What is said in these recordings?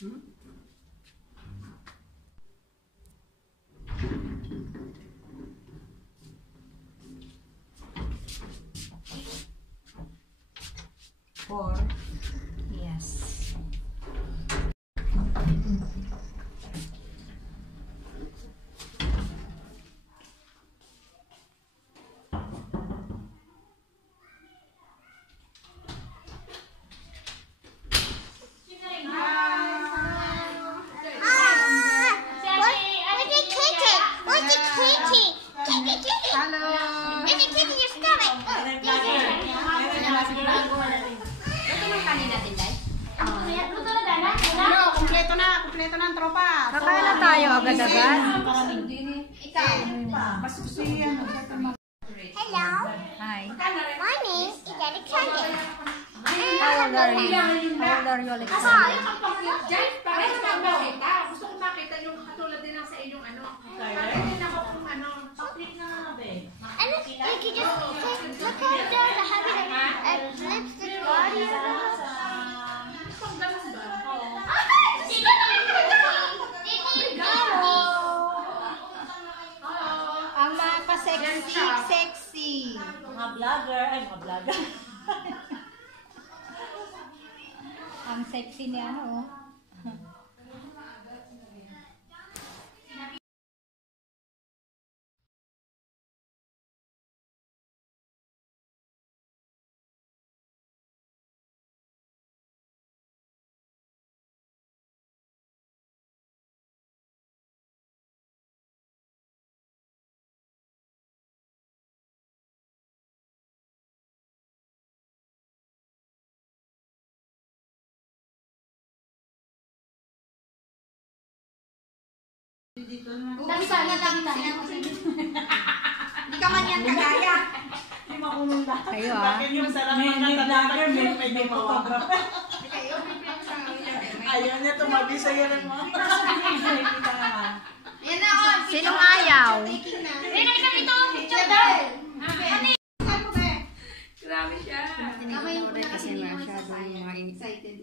Hmm? Four. Yes. Kompleto na ang tropa. Kakain na tayo agad-agad. Ikaw. Masusi yan. Hello. Hi. My name is Alexander. How old are you? How old are you, Alexander? Hi. Gusto ko makita yung katulad din lang sa inyong ano. Hindi na ako kung ano. Paklik na nga ba eh. And you can just look how they're having a lipstick body. Ang mga ka-sexy. Mga vlogger, ay mga vlogger. Ang sexy ni ano. Dami sana, dami sana. Hindi ka man yan kagaya. Hindi makulong lahat. Kayo ah. Bakit yung sarap mga vlogger, may photographer. Ayaw niya tumabi sa'yo rin mo. Yan na, oh. Sinong ayaw? Yan na, isang ito. Picture daw. Grabe siya. Kasi masyado yung mga Excited.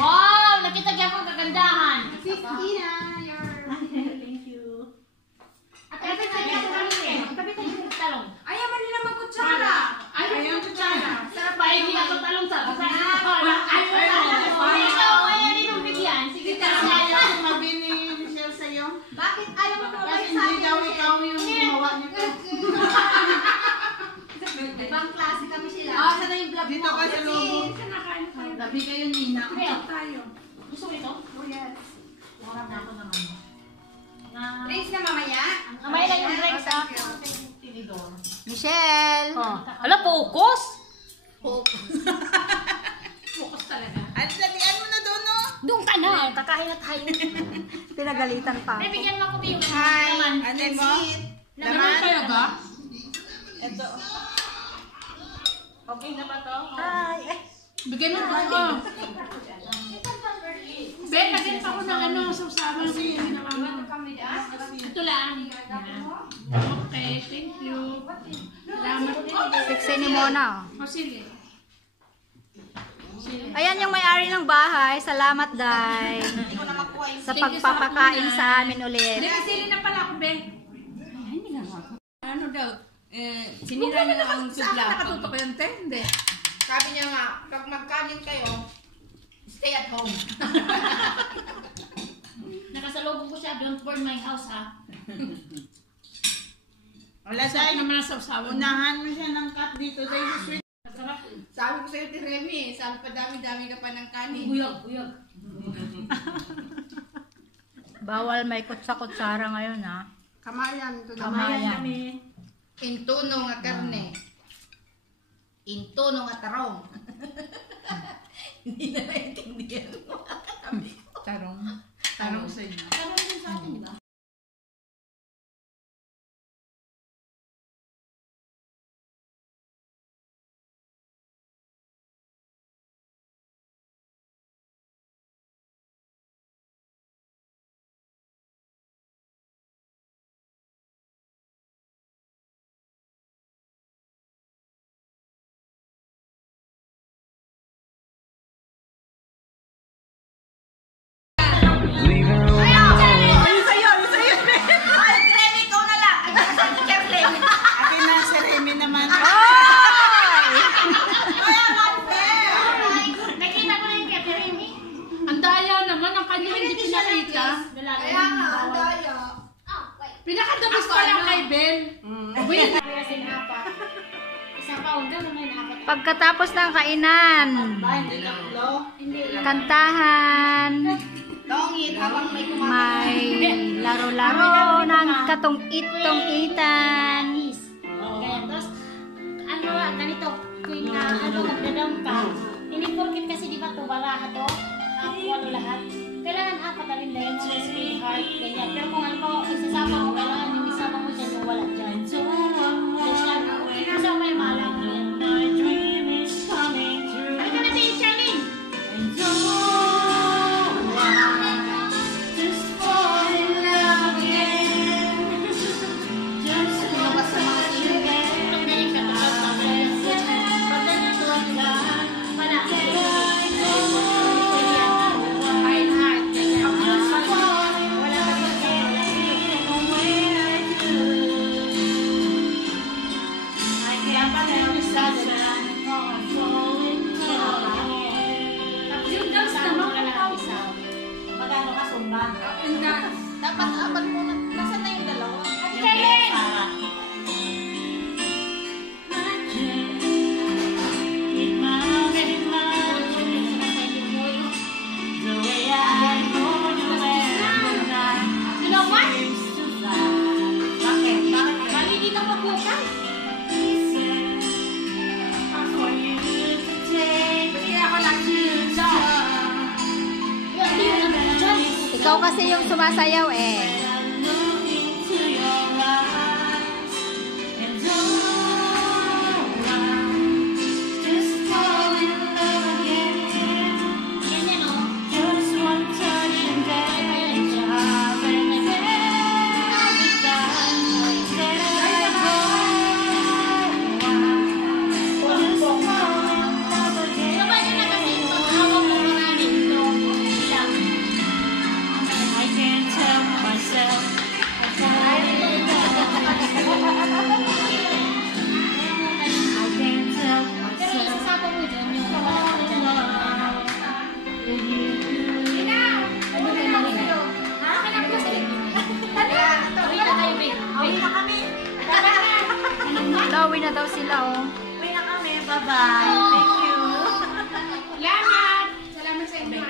Wow! Nakita niya akong kagandahan. Thank you. At kapit sa niya sa kapit sa talong. Ayaw man nila mag-kutsara. Ayaw yung kutsara. Sarap pa, hindi ako talong sa basa. Ayaw din ang bigyan. Sige, Ayaw tumabi ni Michelle sa'yo. Bakit ayaw mo Kasi tumabay sa hindi daw akin? ikaw yung gumawa nito. Ibang klase kami sila. Saan na yung vlog dito ka sa logo. Labi kayo Nina. Usap tayo. Gusto mo ito? Oh yes. Warang ako naman. Drinks na mamaya. Kamay lang yung drinks ha. Tinidor. Michelle! Ala, focus! Focus talaga. At sabihan mo na doon, no? Doon ka na. Kakain na tayo. Pinagalitan pa May ako. bigyan mo ako yung Hi! naman. Ano mo? Laman kayo ba? Ito. Okay na ba to? Hi! Bigyan mo ako. Ben, lagyan pa ako ng ano, sausawan ko yung ginawa mo. Ito lang. Okay, thank you. Salamat din. Sexy ni Mona. O sige. Ayan yung may-ari ng bahay. Salamat, Day. Sa pagpapakain sa amin ulit. Hindi, asili na pala ako, Ben. Ano daw, sinira niya ang sugla. Nakatutok ko yun, te? Hindi. Sabi niya nga, pag magkanin kayo, stay at home. Nakasalubong ko siya. Don't burn my house ha. Wala Sarap sa'yo. naman ang sausawan. Unahan mo siya ng cut dito. Dahil sweet. Sabi ko sa'yo, Tiremi, sabi pa dami-dami ka pa ng kanin. Buyag. Bawal may kutsa-kutsara ngayon, ha? Kamayan. Kamayan. Intuno nga karne. Intuno nga tarong. Hindi na naintindihan mo. Tarong. Tarong sa inyo. Tarong din sa akin, di ba? Isang kaon ka naman apat. Pagkatapos ng kainan, Hindi tatlo. kantahan, Tongit habang may kumain. may laro-laro ng katong-itong-itan. Kaya tapos, ano ganito, kung magdadam ka, ini-forget kasi di ba ito, baraha to, walo lahat. Kailangan apat na rin dahil mga sweetheart, ganyan. Pero kung ano, isasama mo, kailangan yung isama mo dyan yung wala dyan. So, may malang yan. Ay ka na din, Charlene! Dapat apat muna. Nasaan na yung dalawa? You know what? Bakit? Bali dito magbukas? Ikaw kasi yung sumasayaw eh. Ganyan o. Sabay nyo na kasi ito. Hawak mo mga nito. Ilang. Pero isasama mo dyan yung wala ka dyan. Ano ba yung mga ha? Kanapos eh. Uwi na tayo, babe. Uwi na kami. Uwi na daw sila oh. Uwi na kami. Bye-bye. Thank you. Salamat! Salamat sa inyo.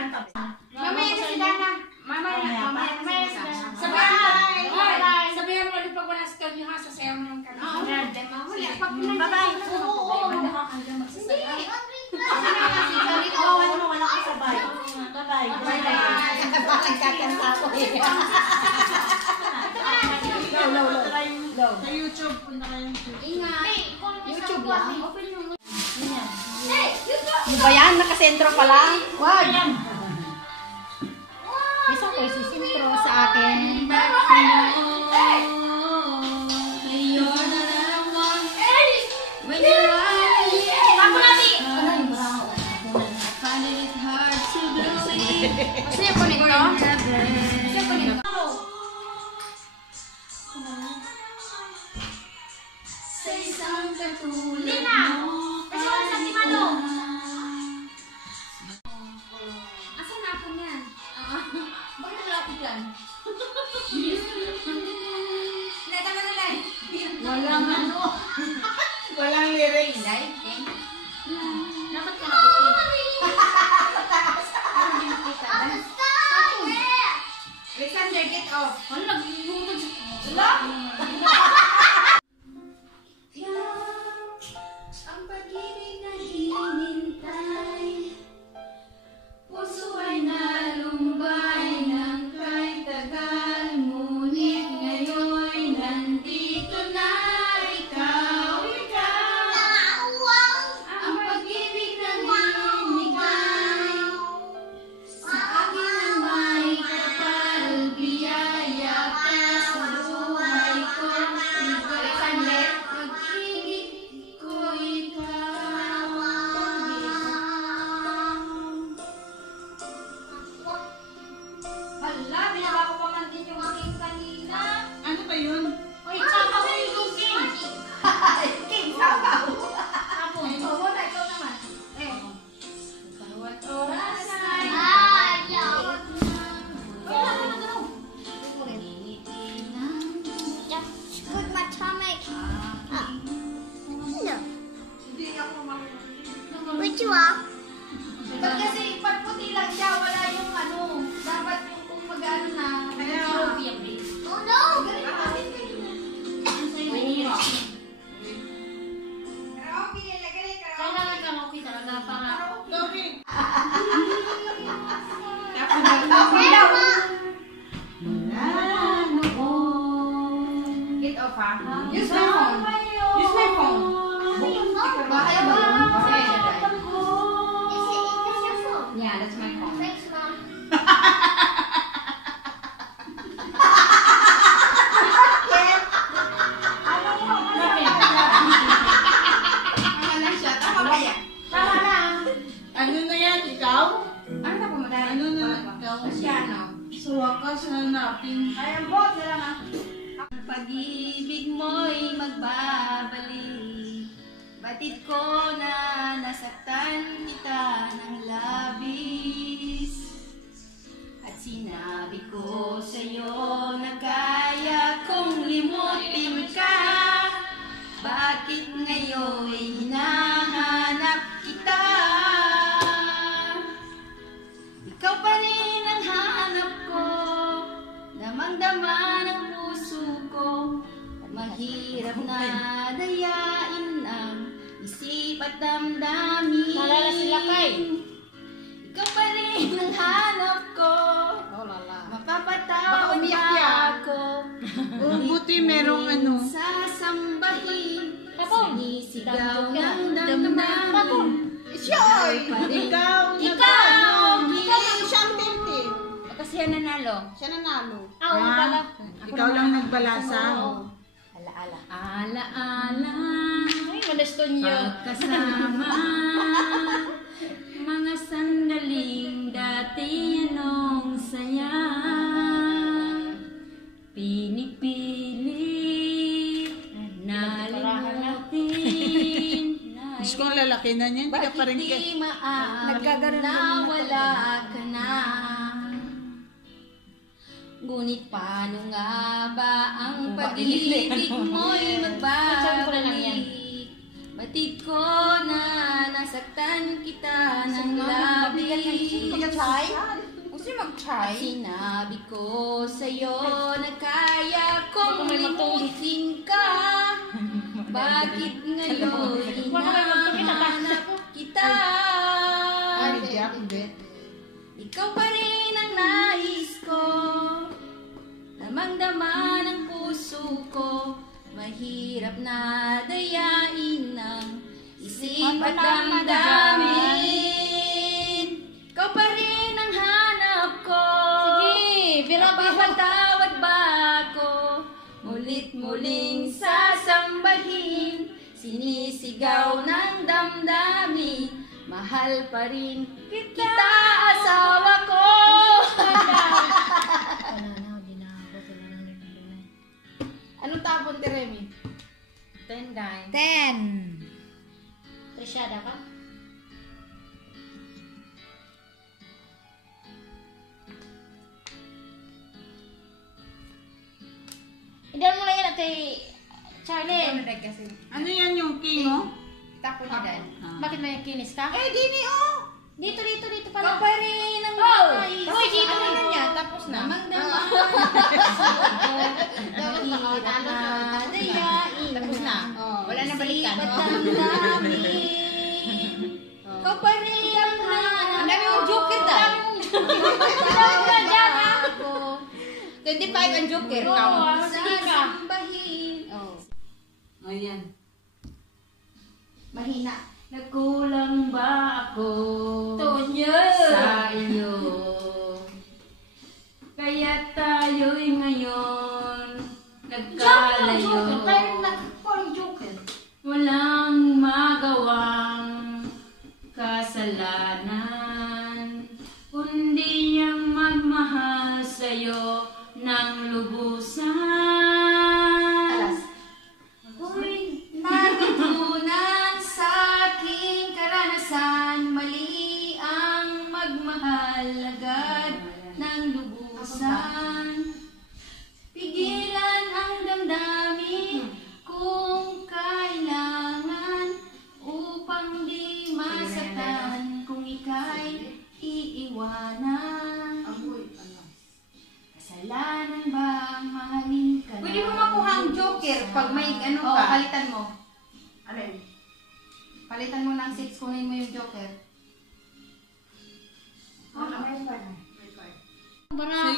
Mamaya na si Dana. Mamaya si Dana. Sabihan mo ulit pag wala si Tony ha, sasayaw mo ng kami. Oo. Bye-bye. Oo. Sa YouTube, punta kayo sa YouTube. YouTube lang. Ano ba yan? Nakasentro pala? Wag! Isang ko isisintro sa akin. Ako natin! Gusto niyo po nito? Gusto niyo po nito? Hindi na! Kasi wala sa timano. Asan na ako niyan? Bakit nalapit yan? Tama na lang. Walang ano. Walang lyrics. Dapat ka na okay. Alexander, get off. Ano, nag-iulog Wala? Ang pag-ibig na hinintay, puso ay nalumbay ng kay tagal, ngunit ngayon nandito na ikaw. Ang pag-ibig na hinintay, sa akin ang may kapal, biyaya pa sa buhay swap. Ba't kasi pagputi lang siya, wala yung ano, dapat yung kung mag-ano na. Trophy ang base. Oh no! Ang sa'yo mahirap. Kailangan karaoke talaga para Sorry. Get off ha? Use my phone. Use my phone. Bahaya ba yun? Bahaya siya dahil. Is your phone? Yeah, that's my phone. Thanks, Mom. Ano lang siya? Tama ba yan? tama lang. Ano na yan, ikaw? Ano na po madali? Ano na ikaw? Siya, no? Sa wakas, hanapin. Ayan, bot na lang ha. Ang pag-ibig mo'y magbabalik. Batid ko na nasaktan kita ng labis. At sinabi ko sa'yo na kaya kong limutin ka. Bakit ngayon hinahanap kita? Ikaw pa rin ang hanap ko, damang-dama ng puso ko. Mahirap na dayain ang isip at damdamin. Naalala sila kay. Ikaw pa rin ang hanap ko, mapapatawad na ako. Buti merong ano. Sasambahin, Tapon. sinisigaw ng damdamin. Siya, oy! Ikaw! Ikaw! Siya ang tente. Kasi yan nanalo. Siya nanalo. Oo pala. Ikaw lang nagbalasa. Alaala. Alaala. Ay, malaston niyo. Pagkasama. Mga sandaling dati anong saya. Pinipili. Nalimutin. Diyos ko, ang lalaki na niya. Hindi ka pa rin ka. Hindi maaari na wala ka na. Ngunit paano nga ba ang pag-ibig mo'y magbabalik? Batid ko na nasaktan kita ng labis. Gusto niyo mag-try? Sinabi ko sa'yo na kaya kong limutin ka. Bakit ngayon hinahanap kita? Ikaw pa rin ang nais ko, damang-dama ng puso ko. Mahirap na dayain ng isip at damdamin. Ikaw pa rin ang hanap ko. Sige, Mapapatawad ba ako? Mulit-muling sasambahin, sinisigaw ng damdamin. Mahal pa rin kita, asawa ko. Anong tapon, Teremi? 10 guys. 10. Trisyada ka? Idan mo lang yan, Ate Charlene. Ano dahil kasi? Ano yan yung king, oh? Tapon niya dahil. Bakit may kinis ka? Dini, oh! Dito pala. Ikaw pa rin ang Oh! nais Uy, dito Ano na rin. niya? Tapos na. Damang-dama. Mahirap na dayain. Tapos na. Wala na balikan. Isip at damdamin. Ikaw pa rin ang hanap. Ang dami mong joker dahil. Ako. 25 ang joker. Oo, Count. sige ka. Sasambahin. Ayan. Mahina. Nagkulang ba ako Tonya. sa iyo? Kaya tayo'y ngayon nagkalayo. Walang magawang kasalanan, kundi niyang magmahal sa'yo ng lubusan. Ako'y natutunan sa aking karanasan, mali ang magmahal agad ng lubusan. Pigilan ang damdamin Ganun Oo, ka. palitan mo. Alin? Palitan mo ng 6, kunin mo yung joker. Baraha.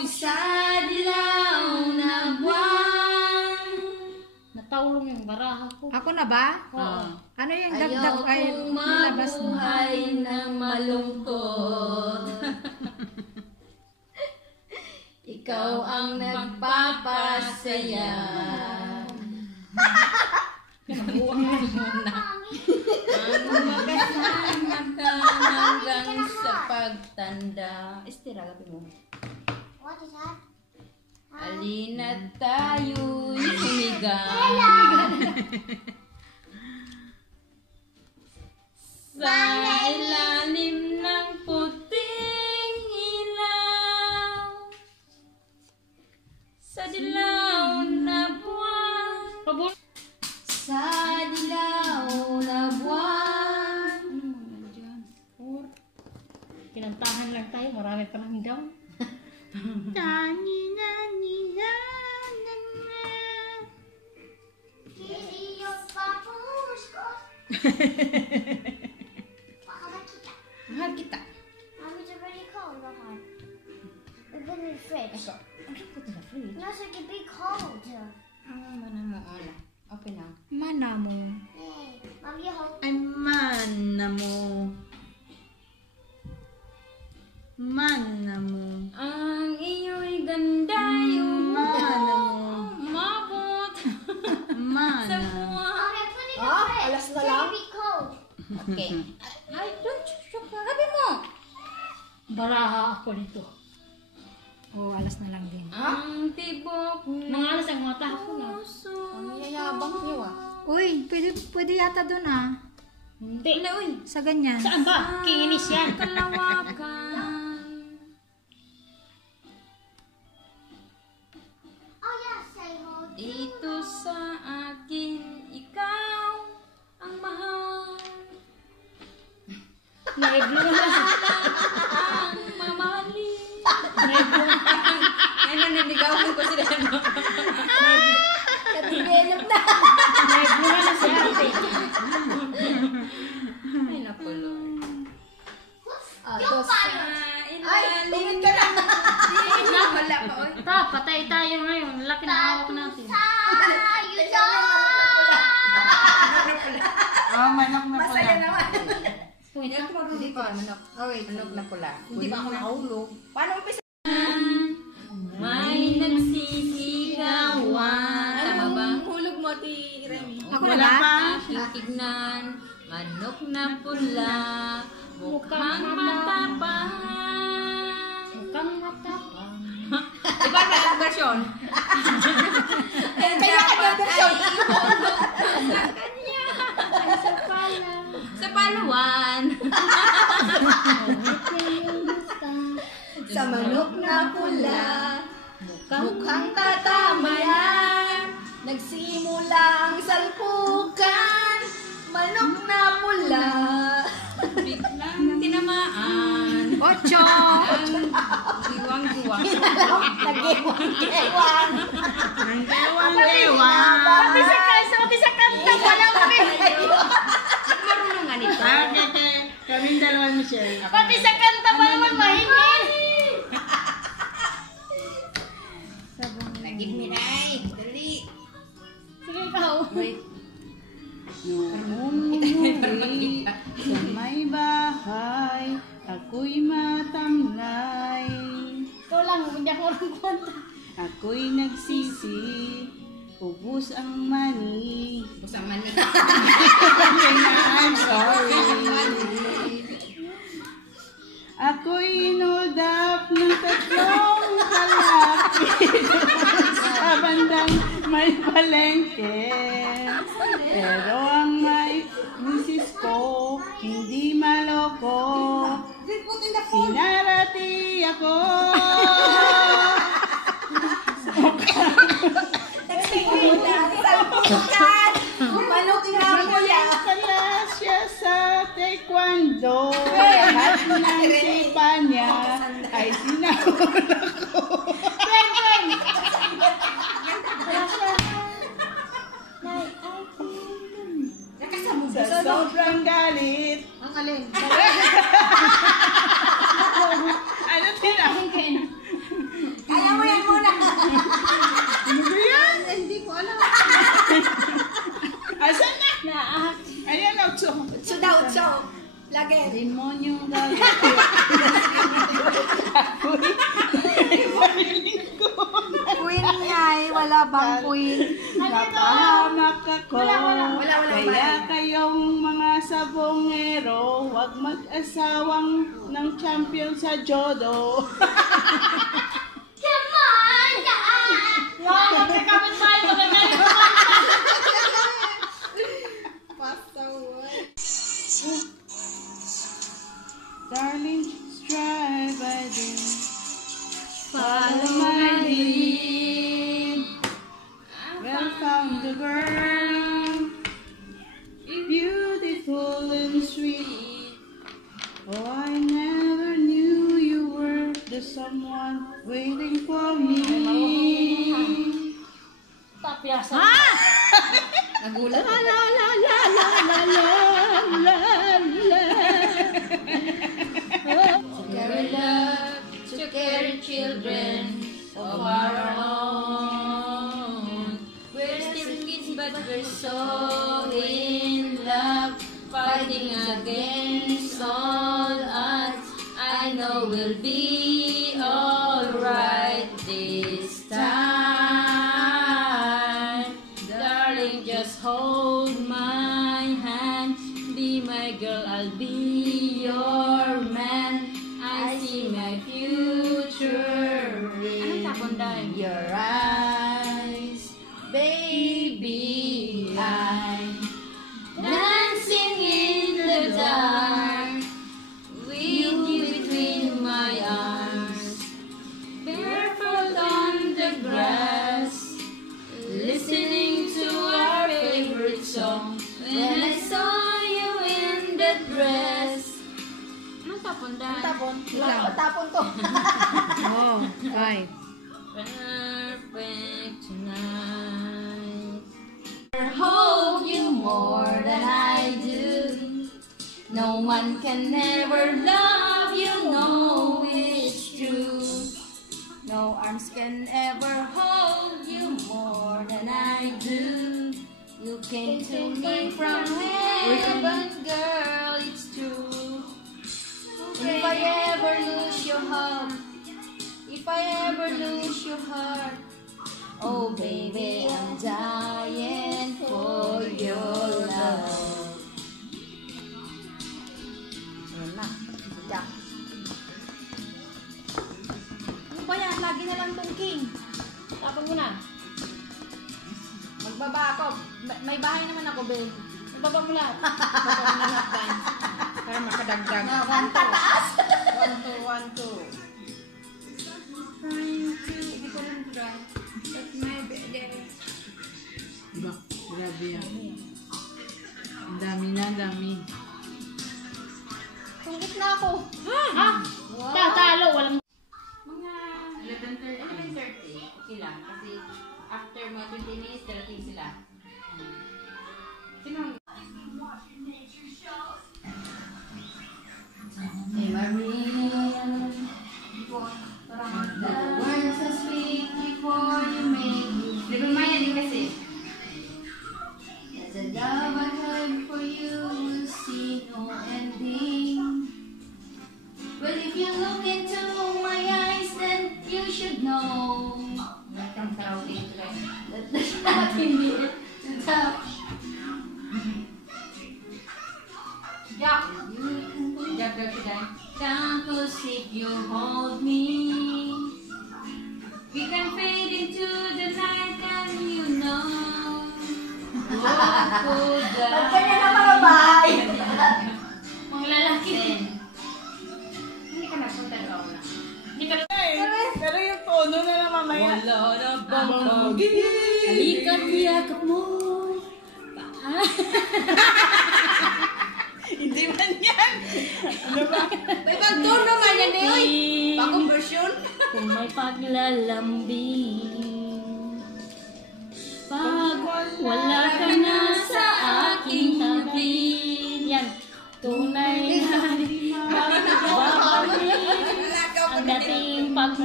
Nataulong yung baraha ko. Ako na ba? Oo. Ano yung dagdag ay nilabas mo? na malungkot. Ikaw ang nagpapasaya. Ang makasama ka hanggang sa pagtanda. Estira, gabi mo. What is that? Alina't tayo'y humiga. Sa ilalim ng puting ilaw, sa dilaw na buwan, sa dilaw na buwan. Pinantahan lang tayo, marami pa lang daw. Kiri yung papuskos. Mahal kita. Mommy's already cold, okay? We've been in the fridge. Put in the fridge. No, so it can be cold. Mana mo, ala. Open na. Mana mo. Hey, Mom, you hold. Ay, mana mo. Mana mo. Ang iyo'y ganda yung Mana mo. mabot sa Mana. buwan. Okay, put it in the fridge. So it can be cold. Okay. Ay, don't shook na. Gabi mo. Baraha ako dito. Oo, alas na lang din. Ang tibok Mga alas ang mata ko na. ang yayabang niyo ah. Uy, pwede yata dun ah. Hindi. Wala, uy. Sa ganyan. Saan ba? Kinginis yan. Kalawakan. Oh, yeah, say hold. Dito sa akin, ikaw ang mahal. Naibluhan na siya. Ang mamahalin. Ay, naninigawan ko sila. Katibenap na. Naibluhan na siya. Ay, napulo. Yung fire. Ilalim ka lang. Wala pa, oy. Ta, patay tayo ngayon. Laki na hawak natin. You know. Oh, manok na pula. Masaya naman. Hindi pa, manok. Oh, wait. Manok na pula. Hindi ba ako nahulog? Paano umpisa? May nagsisigawan. Tama ba? Hulog mo, Ate Remy. Ako na ba? Aking tignan, manok na pula, mukhang matapang. Mukhang matapang. Iba na ang version. Kaya ka na version. Sa Palawan. Sa manok na pula, mukhang tatama yan. Nagsimula ang salpukan, manok na pula. Biglang tinamaan. 8. Ang diwang-diwang. Nag-ewang-ewang. Nag-ewang-ewang. Pati sa kanta pa lang kami. Marunong nga nito. Kaming dalawa, Michelle. Pati sa kanta pa naman mahingin. Give me nai. Dali. Sige ikaw. Noong umuwi sa may bahay, ako'y matamlay. Ikaw lang, hindi ako rin kwenta. Ako'y nagsisi, ubus ang mani. Busang mani. I'm sorry. Ako'y inold up ng 3 kalapit sa bandang may palengke. Pero ang may misis ko, hindi maloko. Sinarati ako. Manok na pula. Pala siya sa taekwondo. At ng sipa niya ay sinahula ko. Nay, ay, Sobrang galit. Ang alin? Ano tira? Kaya mo yan muna. Ano ba yan? Hindi ko alam. Asan na? Ayan, Otso. Utso daw, utso. Lagi. Demonyo daw. Queen niya eh. Wala bang queen? Napahamak ako. Wala. Kaya kayong mga sabongero, huwag mag-asawang ng champion sa judo. Come on, guys. Wow, magkakapit tayo. Magagaling ko. Darling, strive by day. Follow my lead. Well found the girl, beautiful and sweet. Oh, I never knew you were the someone waiting for me. Tapyasan. Nagulat. To carry love, to carry children of our own. We're still kids, but we're so in love, fighting against all odds. I know we'll be alright this time. Darling, just hold my hand. Be my girl, I'll be your man. I see my future in your eyes, baby. I'm dancing in the dark with you between my arms, barefoot on the grass, listening to our favorite song. When I saw you in that dress. Anong tapon dahil? Tapon to. Oh, 5. Perfect tonight. I hold you more than I do. No one can ever love you, no, it's true. No arms can ever hold you more than I do. You came to me from heaven, girl, it's true. And if I ever lose your heart, if I ever lose your heart, oh baby, I'm dying for your love. Ayan na. Jack. Ano ba yan? Lagi na lang tong king. Tapon mo na. Magbaba ako. May bahay naman ako, babe. Ibaba mo lahat. Para makadagdag. Ang tataas. 1, 2, 1, 2. Hindi ko rin try. But my Diba? Grabe yan. Ang dami na, ang dami. Tunggit na ako. Tatalo. Walang Mga 11:30, okay lang. Kasi after mga 20 minutes, darating sila. Sino ang... Hey Maria, the words I speak before you make me Di ba maya din kasi? as a love I have for you will see no ending. Well, if you look into my eyes, then you should know that there's nothing here to touch. Jack. Jack daw siya dahil. Cause if you hold me, we can fade into the night and you know what could Kanya na mga bahay. mga lalaki. Hindi ka nagpunta daw na. Hindi ka Pero yung tono na lang mamaya. wala na bang halika't yakap mo. Hindi man yan. Ano ba? May magtono nga yan eh. Oy. Bagong version. Kung may paglalambing, pag wala ka na sa aking tabi,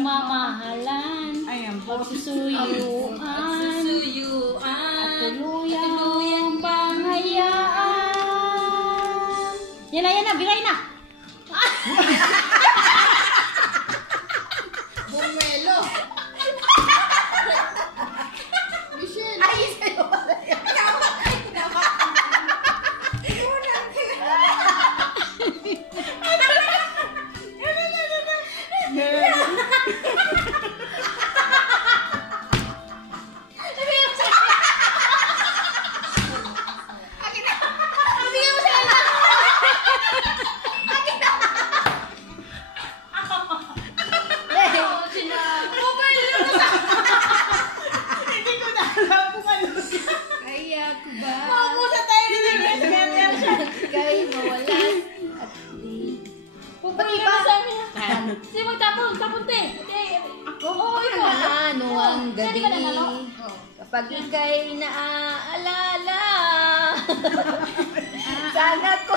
pagmamahalan, Ayan po. susuyuan, Susuyuan. tuluyang panghayaan. Yan na, bilay na. Bumelo. Michelle. Ay, sa'yo pala yan. Hindi ko na alam kung ano. Kaya ko ba? Maupusa tayo ni Kay mawalan at di. Pupunta ka sa amin. Sige, magtapon, te. Ako? Oo, ikaw. Ano ang Hindi gabi ka nanalo? kapag ika'y naaalala? Sana ko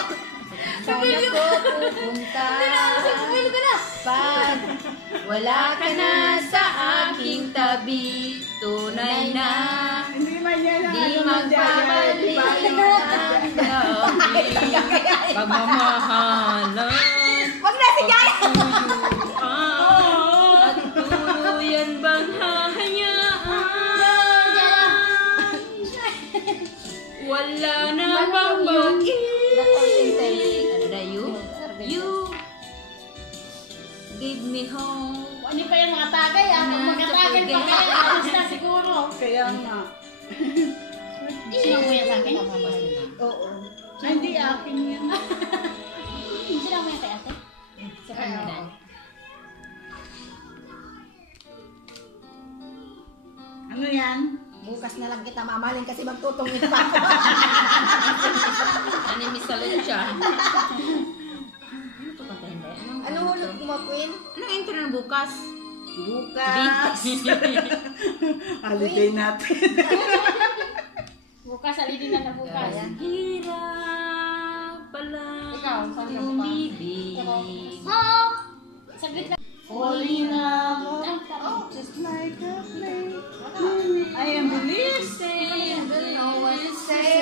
pupunta. Pag wala ka na sa aking tabi, tunay na Hindi man yan ang di ano magpabalik ang dami. Pagmamahalan. Wag na si Jaya! At tuluyan bang hahayaan? Wala na bang mag-ibig? Ano na you? You give me home. Ano pa yung mga tagay, ah? Pag magkatagay pa kayo, alas na siguro. Kaya nga. Sino mo yan sa akin? Oo. Ay, hindi akin yan. Sino mo yan kay ate? Sa kanila. Ano yan? Bukas na lang kita mamahalin kasi magtutungin pa ako. Anime salon siya. Ano ito pa tayo? Ano hulog mo, Queen? Anong intro na bukas? Bukas. Holiday natin. Bukas, alidin na bukas. Hirap pala Ikaw, saan ka umibig. Oh! Saglit lang. Falling in love, just like a play. Ay, ang bilis. Know what to say.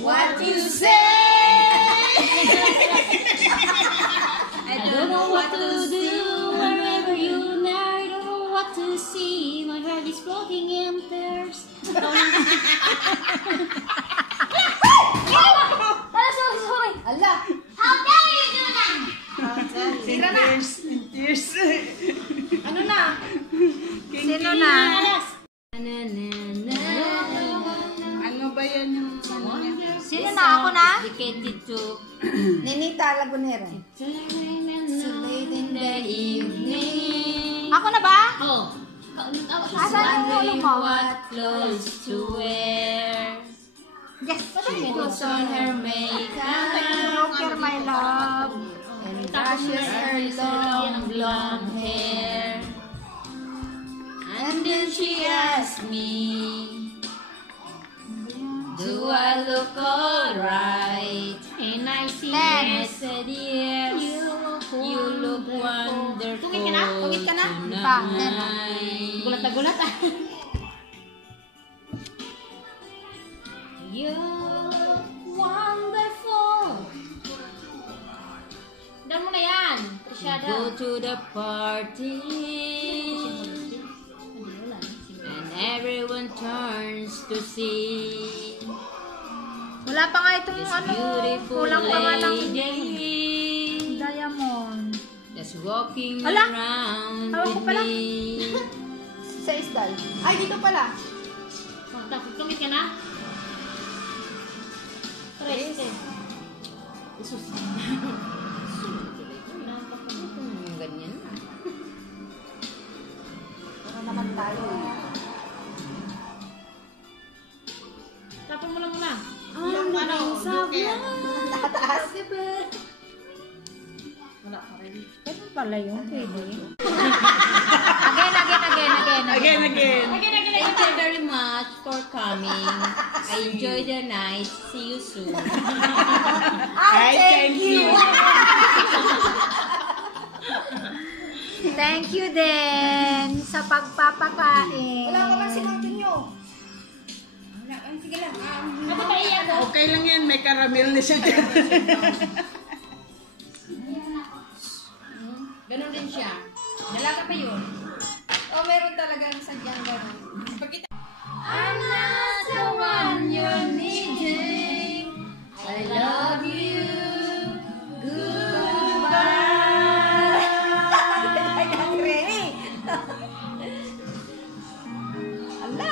What you say? I don't know what to do wherever you are. I don't know what to see. My heart is floating in thirst. Sorry. Ala! How dare you do that? In tears. Ano na? Sino na? Ano ba yan yung ano niya? Sino na? Ako na? Dedicated to Ninita Lagunera. so late in the evening. Ako na ba? Oh. Asan yung ulo mo? What clothes to wear. Yes! She puts on her makeup Broker, my love. and brushes her long blonde hair. And then she asked me, do I look alright? And I see I said yes. You look wonderful Tungit ka na? Tungit ka na? Pa, tonight. Gulat na gulat ah. You're wonderful. Dan mo na yan. Trisyada. Go to the party and everyone turns to see Wala pa nga itong this ano. beautiful Kulang pa nga ng lady diamond. just walking Ala! around Hawak ko with pala. me. Sa isdal. Ay, dito pala. Tumit ka na? Triste. Ganyan. Para naman tayo. Tapon mo lang muna. Yung ano, joker. Nakataas. Ganun pala yun. Pwede. Again. Thank you very much for coming. I enjoy the night. See you soon. I thank you. Thank you din sa pagpapakain. Wala ka man si Martinyo. Sige lang. Ako ba iyan ko? Okay lang yan, may caramel na siya dyan. Ganun din siya. Dalaga pa yun.